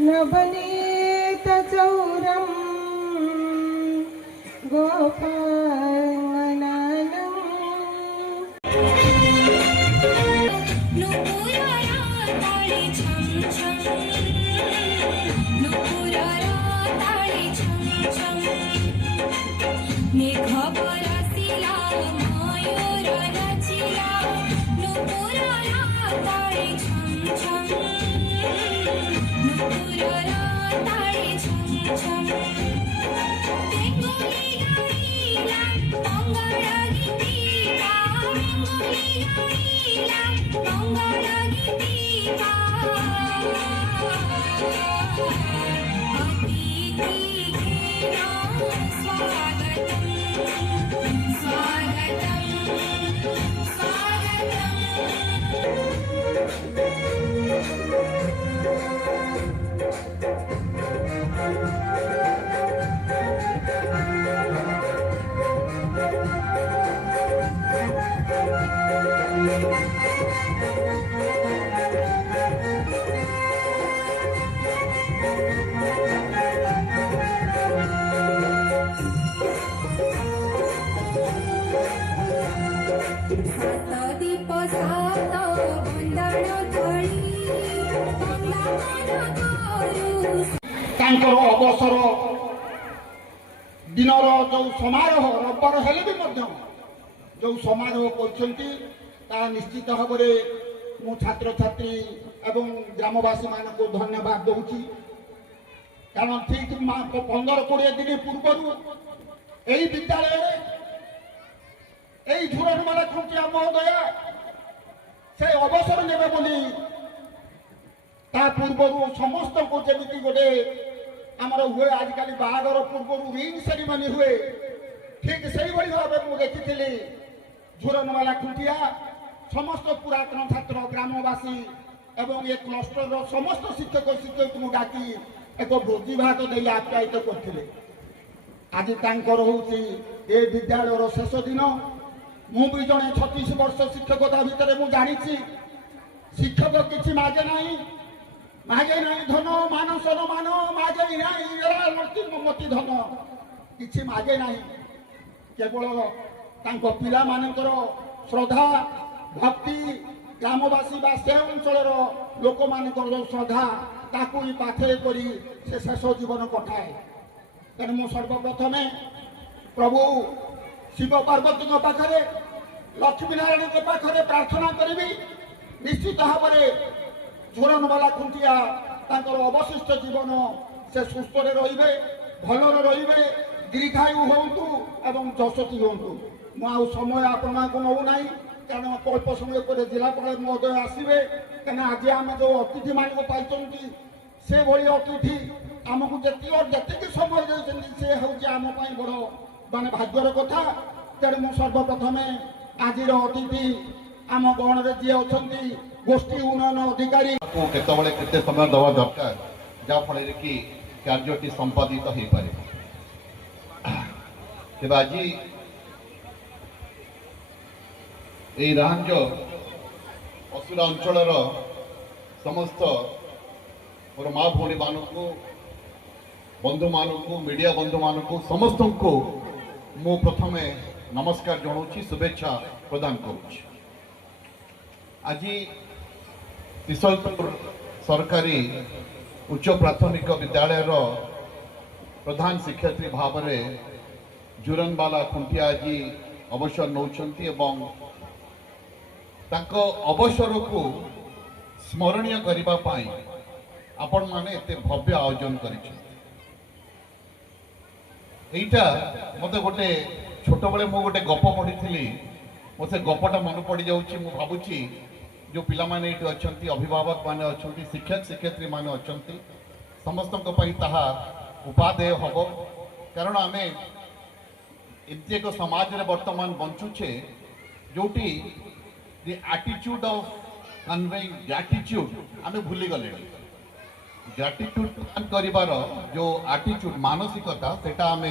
नवनीत चौरम गोपांगनानं अवसर दिन जो समारोह रविवार हेले भी जो समारोह कर निश्चित भाव में छात्र छात्री एवं ग्रामवासी मान को धन्यवाद दूची कारण ठीक 15-20 दिन पूर्व यही विद्यालय यही झुरनमाला खुंटिया महोदय से अवसर नेबे बोली पूर्व समस्त को जमी गोटे आमर हुए आजिकल बाहागर पूर्व रिंग सेरिमनी हुए ठीक से भाव में देखी झुरनवाला खुंटिया समस्त पुरातन छात्र ग्रामवासी एवं ये क्लस्टर समस्त शिक्षक शिक्षक डाकी एक भोजी भात दे आप्यायित करते आज हूँ ये विद्यालय शेष दिन मु भी जड़े 36 वर्ष शिक्षकता भितर मुझे जानी शिक्षक किसी मागे ना धन मान सम्मान मागे ना मती धन किसी मागे ना केवल पिला मानकर श्रद्धा भक्ति ग्रामवासी बा से अंचल लोक मान श्रद्धा ताकू ही पाथे करी से शेष जीवन कटाए तेणु मु सर्वप्रथमे प्रभु शिव पार्वती पाखे लक्ष्मी नारायण के पाखे प्रार्थना करी निश्चित भाव में झुरनवाला खुंटिया अवशिष्ट जीवन से सुस्थ रे भलर रे दीर्घायु हूँ एवं जशती हूँ मु समय आपण को नौ ना कारण अल्प समय पर जिलापाल महोदय आसवे कहीं आज आम जो अतिथि मान पाई से भाई अतिथि आमको जी समय देते से हूँ आम बड़ मान भाग्यर कथा तेणु मु सर्वप्रथम आज अतिथि आम गण में जी अच्छा गोष्ठी उन्नयन अधिकारी केते समय दवा दरकार जहाँफल कि कार्यटी संपादित हो पारे आज रांझ असुरा अंचल समस्त मोर माँ भौणी मान बंधु मान मीडिया बंधु मान समस्त को मु प्रथम नमस्कार जनाऊँ शुभेच्छा प्रदान करुँच आज तिसलपुर सरकारी उच्च प्राथमिक विद्यालय प्रधान शिक्षयित्री भाव में झुरनवाला खुंटिया आज अवसर नौकरी अवसर को स्मरणीय करने आपण माने एते भव्य आयोजन करीटा मत गोटे छोट बड़े मु गोटे गप पढ़ी मो से गपटा मन पड़ जाऊँगी मु भावुची जो पिला माने ये अच्छा अभिभावक माने अच्छा शिक्षक शिक्षयित्री माने अच्छा समस्त उपादेय हम कारण आम एमती एक समाज रे वर्तमान बंचुचे जोटी the attitude of conveying gratitude आम भूली गले ग्रैटिट्यूड करिबार जो एटीट्यूड मानसिकता सेटा आम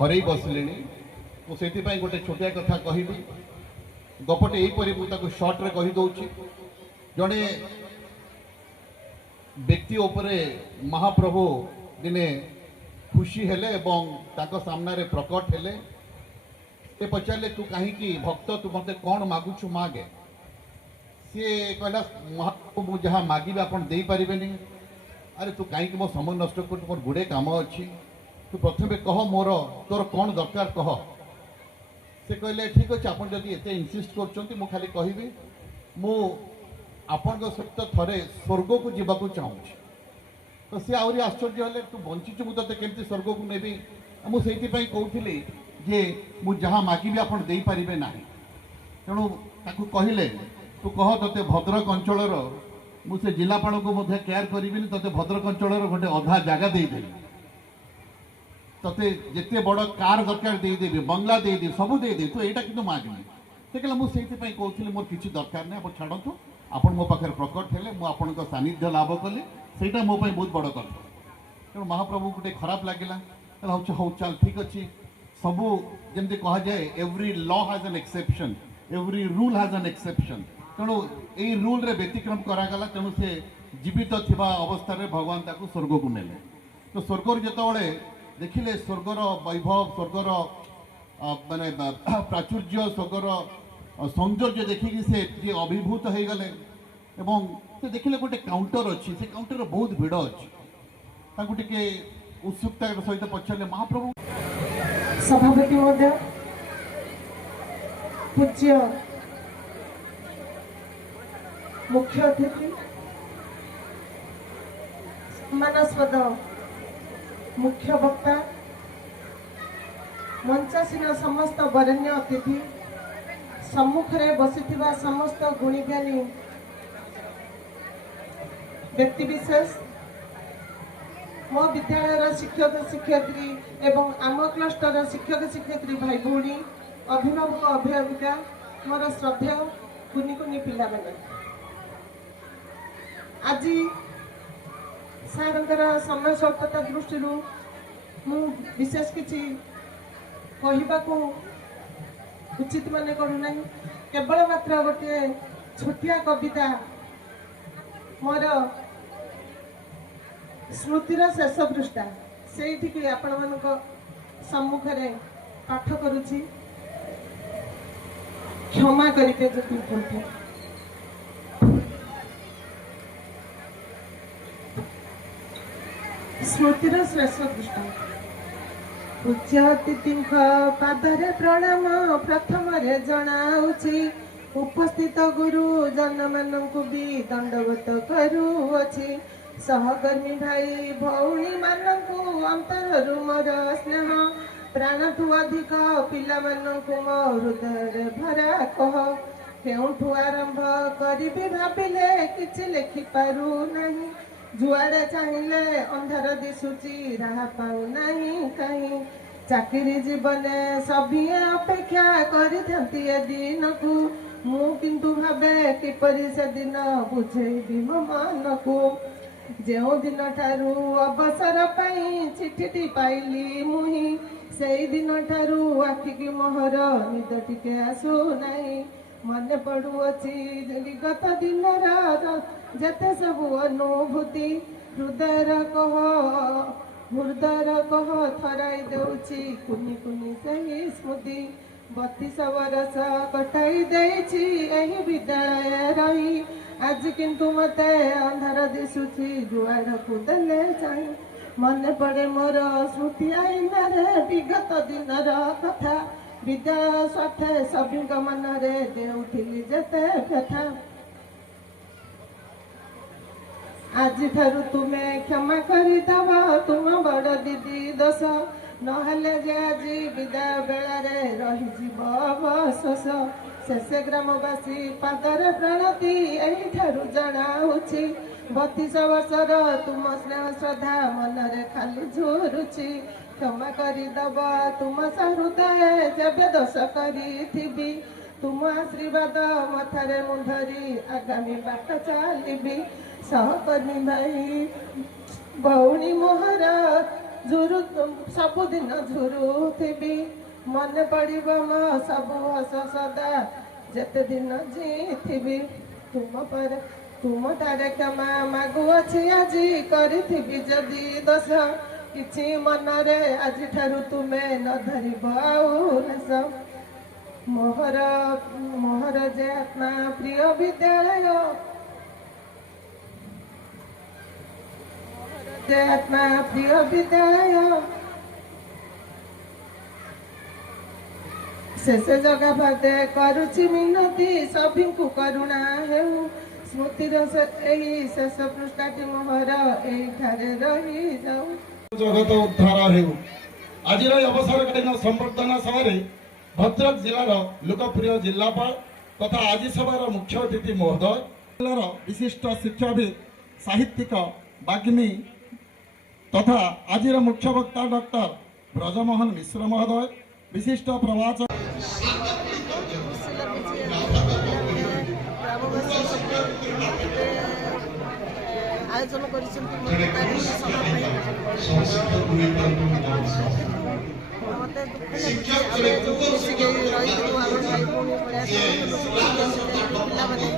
हरई बसले मुझे गोटे छोटिया कथा कहबी गपटे यहीपरि मुझे सर्ट रे कही दौची जड़े व्यक्ति उपरे महाप्रभु दिने खुशी हेले एवं ताको सामने प्रकट हेले ते पचारे तू कहीं भक्त तू मते कौन मागुछु मागे सी कहला महाप्रभु मु जहाँ मागिबे आपण दे पारिबेनी अरे तू कहीं मो समय नष्ट कर मोर गुड़े काम अच्छी तू प्रथमे कह मोर तोर कौन दरकार कह से कहले ठीक अच्छे आप जब एत इनसीस्ट कर खाली कहबी मु आपण सहित थरे स्वर्ग को जीवा चाहूँ तो सी आहरी आश्चर्य हेले तू बंचीचु मुझे केमती स्वर्ग को नेबी मुझे कहूली जे मु जहाँ मागिबी आप पारे ना तेणु ताकू कहले तू कह ते भद्रक अंचल मुझे जिलापाल को केयर करी ते भद्रक अंचल गोटे अधा जगह देदेवी ते जिते बड़ कार दरकार देदेवी बंगला देदेवी सब देदेवी तो यहाँ कि मागनी से कहला मुझे कहूली मोर किसी दरकार नहीं आप छाड़ू आपन मो पाखे प्रकट हेले मुझे सानिध्य लाभ कली से बहुत बड़ कथा तेणु महाप्रभु गोटे खराब लगे हूँ चल ठीक अच्छे सबू जमी कह जाए every law has an exception every rule has an exception तेणु यही रूल रे व्यतिक्रम करागला तेणु से जीवित थिबा अवस्था रे भगवान ताकू स्वर्ग को नेले तो स्वर्ग जिते देखिले स्वर्गर वैभव स्वर्गर माने प्राचुर्य स्वर्गर सौंदर्य देखिकी से जे अभिभूत हो गले एवं से देखिले गोटे काउंटर अच्छी से काउंटर बहुत भिड़ अच्छी टिके उत्सुकता सहित पचारे महाप्रभु सभापति महोदय पूज्य मुख्य अतिथि सम्मानास्पद मुख्य वक्ता मंचासीन समस्त वरेण्य अतिथि सम्मुखरे बसिथिबा समस्त गुणीज्ञानी व्यक्तिविशेष मो विद्यालय शिक्षक शिक्षयित्री एवं आम क्लस्टर शिक्षक शिक्षयित्री भाई भौणी अभिभावक अभिभाविका मोर श्रद्धेय कुनि कुनि पिला माने आज सारंकर समय स्वल्पता दृष्टि मु विशेष किछि कहबाकू उचित माने करूना केवल मात्र गोटे छोटिया कविता मोर स्मृतिर शेष पृष्ठा से आपण मान सम्मुखें पाठ करुछि क्षमा करिके जो स्मृतिर शेष पृष्ठा पूज्य अतिथि पादरे प्रणाम प्रथम जनाऊछि उपस्थित गुरु जन मानू भी दंडवत करुअछि सहकर्मी भाई भौणी मानू अंतर मोर स्नेह प्राणठू अधिक पिला मानू मो हृदय भरा कह केउठू आरंभ करी भाविले किछि लिखि पारु नहीं जुआड़े चाहिए अंधार दिशुची राह पाऊ नहीं कहीं चाकरी जीवने सभी अपेक्षा करथंती ए दिन को मु किंतु भावे किपरि से दिन बुझेबी मो मन को जो दिन ठारू अवसर पाई चिठीटी पाइली मुही से दिन ठारू आखिकी मोहर निद टिके आसु नहीं मन पड़ुअछि विगत दिन जते सब अनुभूति हृदय कह थराई देउछि कुनि कुनि सही स्मृति 32 वर्ष कटाई देछि एही विद्यालय रही आज किंतु मते अंधार दिशुछि जुआड़ को देले चाहि मन पड़े मोर स्मृति आईना रे विगत दिनर कथा विद्यालय साथे सभिंक मनरे देउथिली जते व्यथा आज ठारू तुम्हें क्षमा करदब तुम बड़ दीदी दोष नहले जे आज विदाय बेलारे रहीजिब अवशोष शेष ग्रामवासी पादरे प्रणति एही ठारू जनाऊछि 32 वर्षर तुम स्नेह श्रद्धा मनरे खाली झुरुछि क्षमा करदब तुम सहृदय जेबे दोष करिथिबी तुम आशीर्वाद मथारे मुंधरी आगामी बाट चलिबी सहकर्मी भाई भौणी मोहर झुरु सबुदिन झुरुथिबी मन पड़िब मो सबु हस सदा जेते दिन जीथिबी तुम पर ତୁମଠାରେ କ୍ଷମା ମାଗୁଅଛି ଆଜି କରିଥିବି ଯଦି ଦୋଷ କିଛି ମନରେ ଆଜିଠାରୁ ତୁମେ ନ ଧରିବ ଆଉ ନାଶ ମୋହର ଯେ ଆତ୍ମା ପ୍ରିୟ ବିଦ୍ୟାଳୟ ଯେ ଆତ୍ମା ପ୍ରିୟ ବିଦ୍ୟାଳୟ ଶେଷ ଜଗା ଭାତେ କରୁଛି ମିନତି ସଭିଙ୍କୁ କରୁଣା ହେଉ ସ୍ମୃତିର ଏହି ଶେଷ ପୃଷ୍ଠାଟି ମୋହର ଏଇଠାରେ ରହିଯାଉ। ଜଗତ ଉଦ୍ଧାର ହେଉ। ଆଜିର ଏହି ଅବସରକାଳୀନ ସମ୍ବର୍ଦ୍ଧନା ସଭାରେ ଭଦ୍ରକ ଜିଲ୍ଲାର ଲୋକପ୍ରିୟ ଜିଲ୍ଲାପାଳ ତଥା ଆଜି ସଭାର ମୁଖ୍ୟ ଅତିଥି ମହୋଦୟ, ଜିଲ୍ଲାର ବିଶିଷ୍ଟ ଶିକ୍ଷାବିଦ ସାହିତ୍ୟିକ ବାଗ୍ମୀ ତଥା ଆଜିର ମୁଖ୍ୟ ବକ୍ତା ଡକ୍ଟର ବ୍ରଜମୋହନ ମିଶ୍ର ମହୋଦୟ, ବିଶିଷ୍ଟ ପ୍ରବାଚକ ଆୟୋଜନ କରିଛନ୍ତି ମତେ ଦୁଃଖ ଲାଗୁଛି ଆମେ ଯେଉଁ ମିଶିକି ରହିଥିଲୁ ଆମ ଭାଇ ଭଉଣୀ ଭଳିଆ ପିଲାମାନେ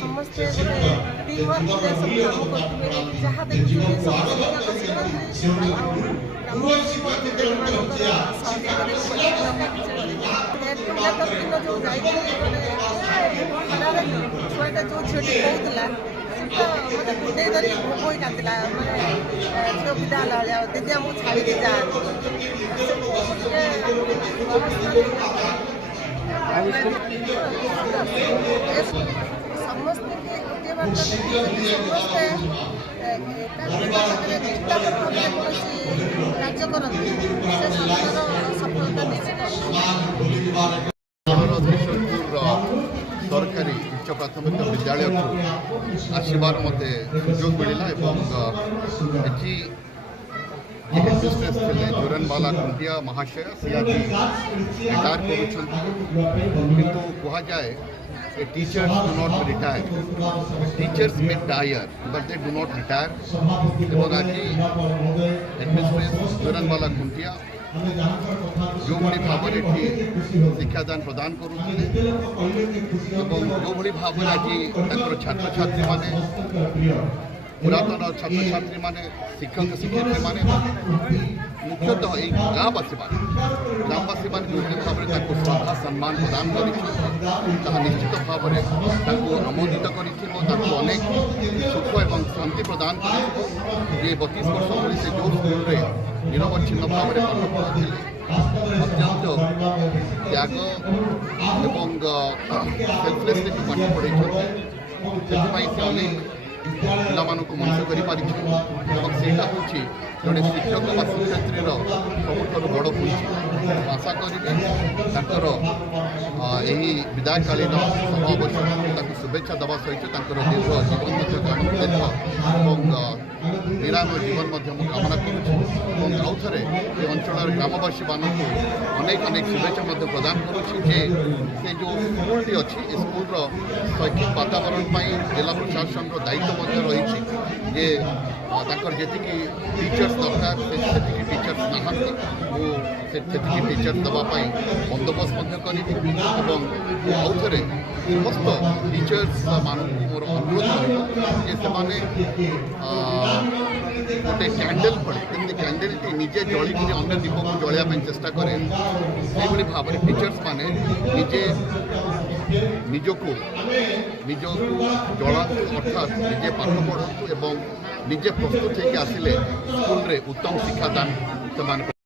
ସମସ୍ତେ ଗୋଟେ ଟିମ୍ ୱାର୍କରେ ସବୁ କାମ କରୁଥିବେ ଯାହା ଦେଖୁଛନ୍ତି ସମସ୍ତେ ଦିନ ଯେଉଁ ଯାଇଥିଲି ମାନେ ଖରାରେ ଛୁଆଟା ଯେଉଁ ଝିଅଟି କହୁଥିଲା ମତେ କୁଣ୍ଡେଇ ଧରି ଭୋଗ କାନ୍ଦିଲା ମାନେ ଝିଅ ବିଦା ହେଲା ଭଳିଆ ଦିଦି ଆମକୁ ଛାଡ଼ିକି ଯା ସମସ୍ତେ ଗୋଟିଏ ବାଟ ସମସ୍ତେ କୌଣସି କାର୍ଯ୍ୟ କରନ୍ତି ସେ ସମାଜର ସଫଳତା ସରକାରୀ ଉଚ୍ଚ ପ୍ରାଥମିକ ବିଦ୍ୟାଳୟକୁ ଆସିବାର ମୋତେ ସୁଯୋଗ ମିଳିଲା ଏବଂ ଏଠି ହେଡମିଷ୍ଟ୍ରେସ୍ ଥିଲେ ଜୋରନବାଲା ଖୁଣ୍ଟିଆ ମହାଶୟ, ସେ ଆଜି ରିଟାୟାର କରୁଛନ୍ତି କିନ୍ତୁ କୁହାଯାଏ ଏ teachers do not retire, teachers may tire but they do not retire ଏବଂ ଆଜି ହେଡମିଷ୍ଟ୍ରେସ୍ ଜୋରନବାଲା ଖୁଣ୍ଟିଆ ଯେଉଁଭଳି ଭାବରେ ଏଠି ଶିକ୍ଷାଦାନ ପ୍ରଦାନ କରୁଥିଲେ ଏବଂ ଯେଉଁଭଳି ଭାବରେ ଆଜି ତାଙ୍କର ଛାତ୍ରଛାତ୍ରୀମାନେ ପୁରାତନ ଛାତ୍ରଛାତ୍ରୀମାନେ ଶିକ୍ଷକ ଶିକ୍ଷୟିତ୍ରୀମାନେ ମୁଖ୍ୟତଃ ଏଇ ଗ୍ରାମବାସୀମାନେ ଯେଉଁଭଳି ଭାବରେ ତାଙ୍କୁ ଶ୍ରଦ୍ଧା ସମ୍ମାନ ପ୍ରଦାନ କରିଛନ୍ତି ତାହା ନିଶ୍ଚିତ ଭାବରେ ତାଙ୍କୁ ଆମୋଦିତ କରିଥିବ, ତାଙ୍କୁ ଅନେକ ସୁଖ ଏବଂ ଶାନ୍ତି ପ୍ରଦାନ କରିଥିବ। ଯେ 32 ବର୍ଷ ଧରି ସେ ଯେଉଁ ସ୍କୁଲରେ ନିରବଚ୍ଛିନ୍ନ ଭାବରେ ପାଠ ପଢ଼ୁଥିଲେ ଅତ୍ୟନ୍ତ ତ୍ୟାଗ ଏବଂ ସେଲ୍ଫଲେସ୍ଲି ପାଠ ପଢ଼ାଇଛନ୍ତି, ସେଥିପାଇଁ ସେ ଅନେକ ପିଲାମାନଙ୍କୁ ମଣିଷ କରିପାରିଛନ୍ତି ଏବଂ ସେଇଟା ହେଉଛି ଜଣେ ଶିକ୍ଷକ ବା ଶିକ୍ଷୟିତ୍ରୀର ସବୁଠାରୁ ବଡ଼ ପୁଞ୍ଜି। ଆଶା କରିବି ତାଙ୍କର ଏହି ବିଦାୟକାଳୀନ ସଭା ଅବସରରେ ତାଙ୍କୁ ଶୁଭେଚ୍ଛା ଦେବା ସହିତ ତାଙ୍କର ଦୀର୍ଘ ଜୀବନ ମଧ୍ୟ କାମନା କରିବ ଏବଂ ନିରାମୟ ଜୀବନ ମଧ୍ୟ ମୁଁ କାମନା କରୁଛି ଏବଂ ଆଉ ଥରେ ଏ ଅଞ୍ଚଳର ଗ୍ରାମବାସୀମାନଙ୍କୁ ଅନେକ ଅନେକ ଶୁଭେଚ୍ଛା ମଧ୍ୟ ପ୍ରଦାନ କରୁଛି ଯେ ସେ ଯେଉଁ ସ୍କୁଲଟି ଅଛି ଏ ସ୍କୁଲର ଶୈକ୍ଷିକ ବାତାବରଣ ପାଇଁ ଜିଲ୍ଲା ପ୍ରଶାସନର ଦାୟିତ୍ୱ ମଧ୍ୟ ରହିଛି ଯେ ତାଙ୍କର ଯେତିକି ଟିଚର୍ସ ଦରକାର ସେତିକି ଟିଚର୍ସ ନାହାନ୍ତି, ମୁଁ ସେତିକି ଟିଚର୍ସ ଦେବା ପାଇଁ ବନ୍ଦୋବସ୍ତ ମଧ୍ୟ କରିବି ଏବଂ ଆଉ ଥରେ ସମସ୍ତ ଟିଚର୍ସମାନଙ୍କୁ ମୋର ଅନୁରୋଧ କରିବ ଯେ ସେମାନେ ଗୋଟେ କ୍ୟାଣ୍ଡେଲ୍ ଭଳି ଯେମିତି କ୍ୟାଣ୍ଡେଲ୍ଟି ନିଜେ ଜଳିକିରି ଅନ୍ୟ ଦୀପକୁ ଜଳିବା ପାଇଁ ଚେଷ୍ଟା କରେ ସେଇଭଳି ଭାବରେ ଟିଚର୍ସମାନେ ନିଜକୁ ଜଳାନ୍ତୁ ଅର୍ଥାତ୍ ନିଜେ ପାଠ ପଢ଼ନ୍ତୁ ଏବଂ ନିଜେ ପ୍ରସ୍ତୁତ ହୋଇକି ଆସିଲେ ସ୍କୁଲରେ ଉତ୍ତମ ଶିକ୍ଷାଦାନ ସେମାନେ